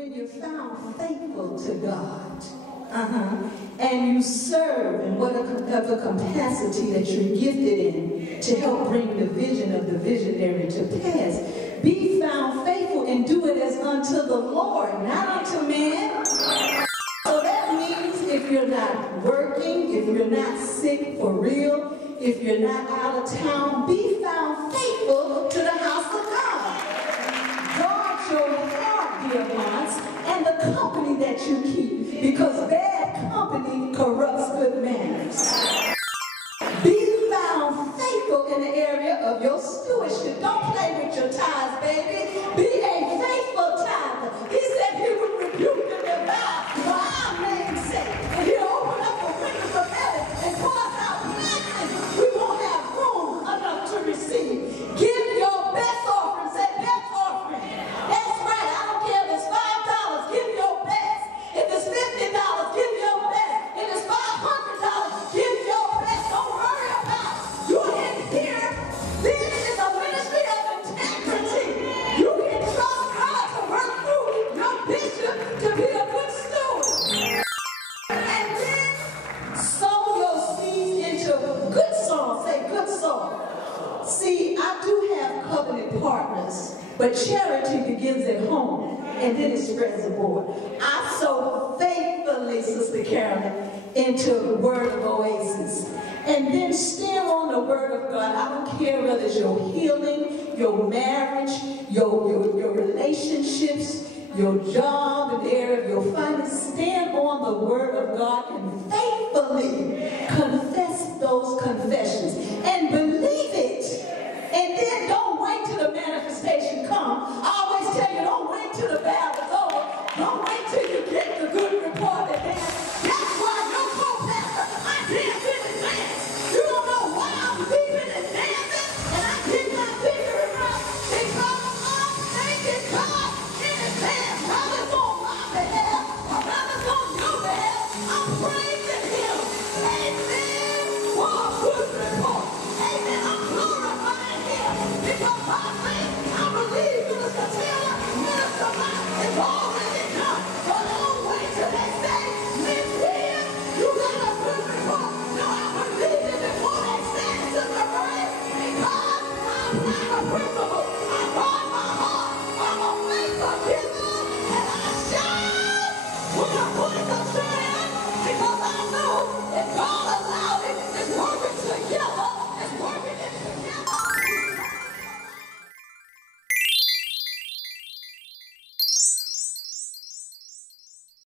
when you're found faithful to God, and you serve in whatever capacity that you're gifted in to help bring the vision of the visionary to pass, be found faithful and do it as unto the Lord, not unto man. So that means if you're not working, if you're not sick for real, if you're not out of town, be found faithful to the house of God. Guard your heart, dear ones, and the company that you keep, because bad company corrupts good manners. Be found faithful in the area of your stewardship. Don't play with your tithes, baby. Be a faithful tither. He said he would rebuke the devourer for our name's sake. And he'll open up the windows of heaven and pour us out blessings we won't have room enough to receive. Give your best offering. Say best offering. That's right. I don't care if it's $5. Give your best. If it's $50, give your best. If it's $500, give your best. Don't worry about you're in here. This is a ministry of integrity. You can trust God to work through your bishop to be a good steward. And then sow your seeds into good soil. Say good soil. See, I do have covenant partners, but charity begins at home and then it spreads abroad. I sow faithfully, Sister Carolyn, into the word of Oasis. And then stand on the word of God. I don't care whether it's your healing, your marriage, your relationships, your job, and the area of your finance. Stand on the word of God and faithfully confess those confessions. And believe it. And then don't wait till the manifestation